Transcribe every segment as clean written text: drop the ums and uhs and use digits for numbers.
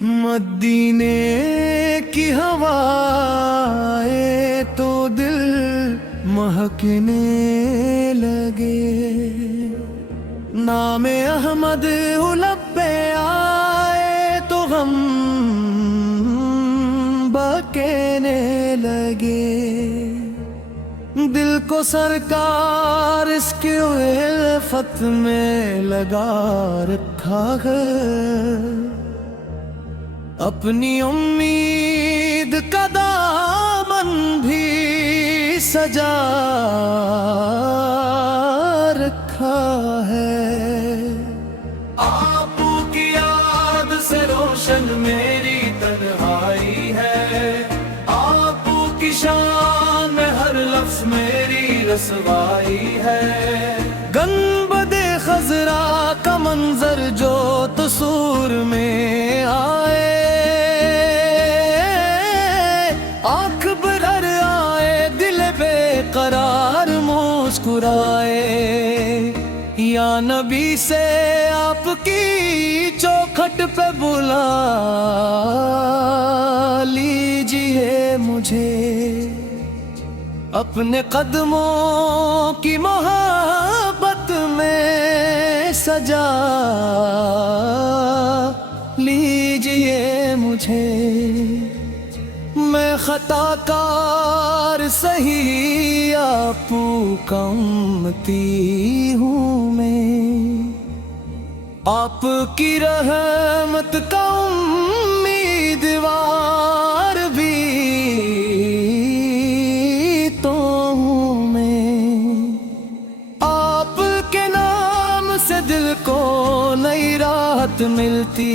مدینے کی ہوائیں تو دل مہکنے لگے، نام احمد لب پہ آئے تو غم بکنے لگے۔ دل کو سرکار اس کی الفت میں لگا رکھا ہے، اپنی امید کا دامن بھی سجا رکھا ہے۔ آپ کی یاد سے روشن میری تنہائی ہے، آپ کی شان میں ہر لفظ میری رسوائی ہے۔ گنبد خضرا کا منظر جو تصور میں آئے، آنکھ بھر آئے دل بے قرار مسکرائے۔ یا نبی سے آپ کی چوکھٹ پہ بلا لیجئے مجھے، اپنے قدموں کی محبت میں سجا لیجئے مجھے۔ میں خطا کار سہی آپ کا امتی ہوں، میں آپ کی رحمت کا امیدوار بھی تو ہوں میں۔ آپ کے نام سے دل کو نئی راحت ملتی،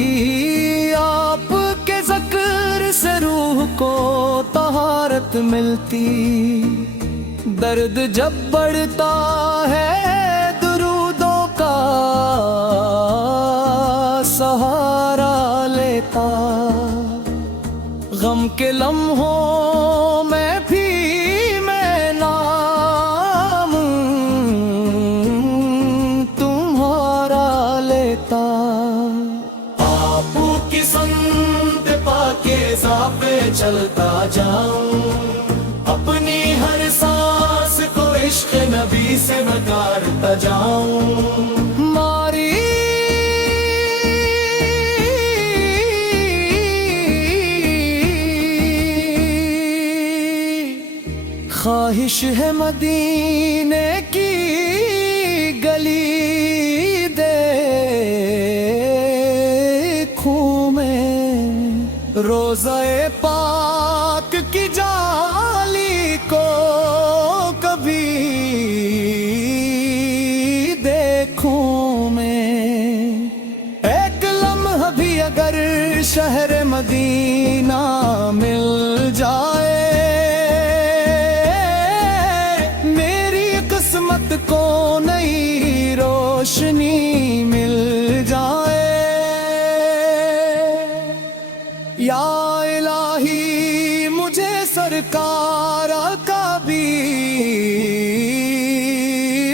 آپ کے ذکر سے روح کو طہارت ملتی۔ درد جب بڑھتا ہے درودوں کا سہارا لیتا، غم کے لمحوں میں بھی میں نام تمہارا لیتا۔ آپ کی سنت پاکیزہ پہ چلتا جاؤں، اپنی ہر سانس کو عشق نبی سے نکارتا جاؤں۔ ماری خواہش ہے مدینے کی گلی دیکھوں میں، روضہ پاک کی جالی کو کبھی دیکھوں میں۔ ایک لمحہ بھی اگر شہر مدینہ مل جائے، میری قسمت کو نئی روشنی مل جائے۔ یا الہی مجھے سرکار کا بھی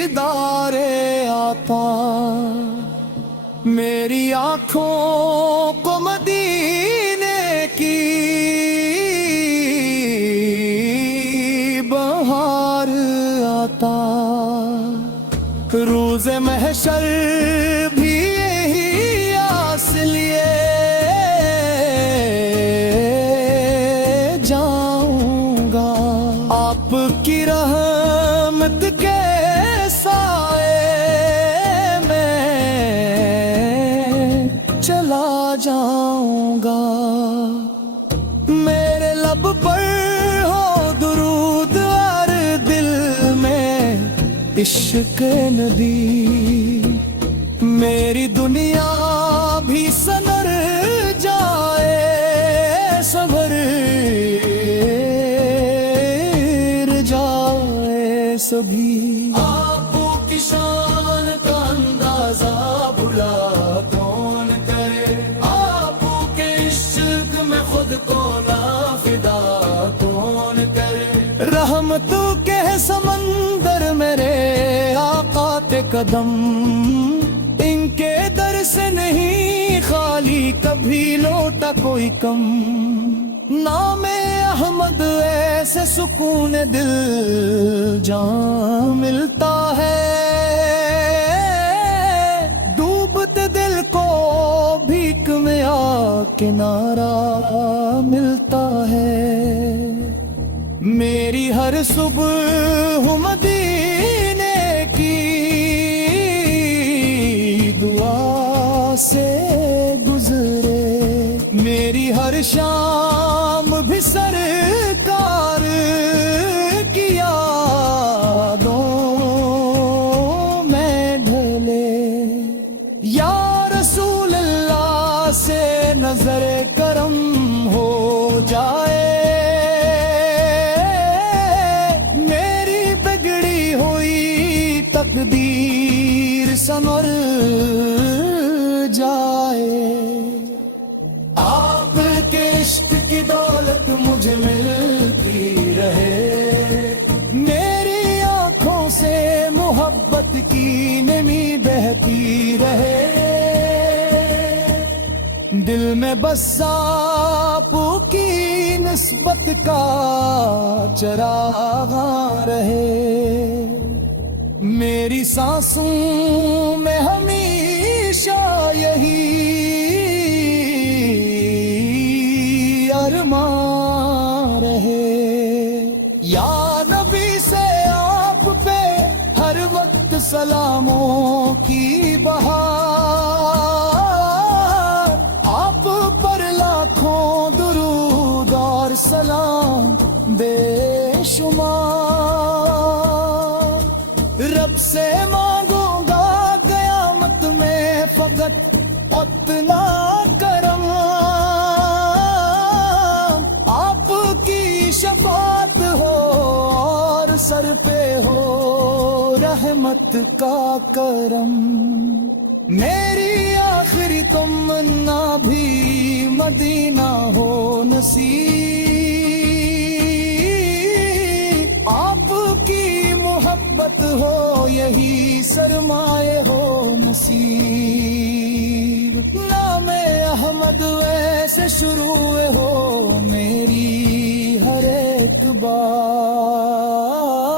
دیدار عطا، میری آنکھوں کو مدینے کی بہار عطا۔ روز محشر بھی یہی آس لیے جاؤں گا، آپ کی رحمت کے سائے میں چلا جاؤں گا۔ میرے لب پر ہو درود اور دل میں عشق ندی، میری دنیا بھی سنر جائے، سنور جائے سبھی۔ آپ کی شان کا اندازہ بھلا کون کرے، آپ کے عشق میں خود کو نافدا کون کرے۔ رحمتوں کے سمندر میرے آقا تے قدم، ان کے در سے نہیں خالی کبھی لوٹا کوئی کم، نام احمد ایسے سکون دل جہاں ملتا ہے، ڈوبتے دل کو بھیک میں آ کنارہ ملتا ہے، میری ہر صبح مدینے کی دعا سے گزرے، میری ہر شام بھی سرکار کی یادوں میں ڈھلے، یا رسول اللہ سے نظر کرم ہو جائے، تقدیر سنور جائے، آپ کے عشق کی دولت مجھے ملتی رہے، میری آنکھوں سے محبت کی نمی بہتی رہے، دل میں بس آپ کی نسبت کا چراغ رہے، میری سانسوں میں ہمیشہ یہی ارمان رہے، یا نبی سے آپ پہ ہر وقت سلاموں کی بہار، آپ پر لاکھوں درود اور سلام بے شمار، رب سے مانگوں گا قیامت میں فقط اتنا کرم، آپ کی شفاعت ہو اور سر پہ ہو رحمت کا کرم، میری آخری تمنا بھی مدینہ ہو نصیب، آپ کی محبت ہو یہی سرمایہ ہو نصیب، نام احمد ویسے شروع ہو میری ہر ایک بار۔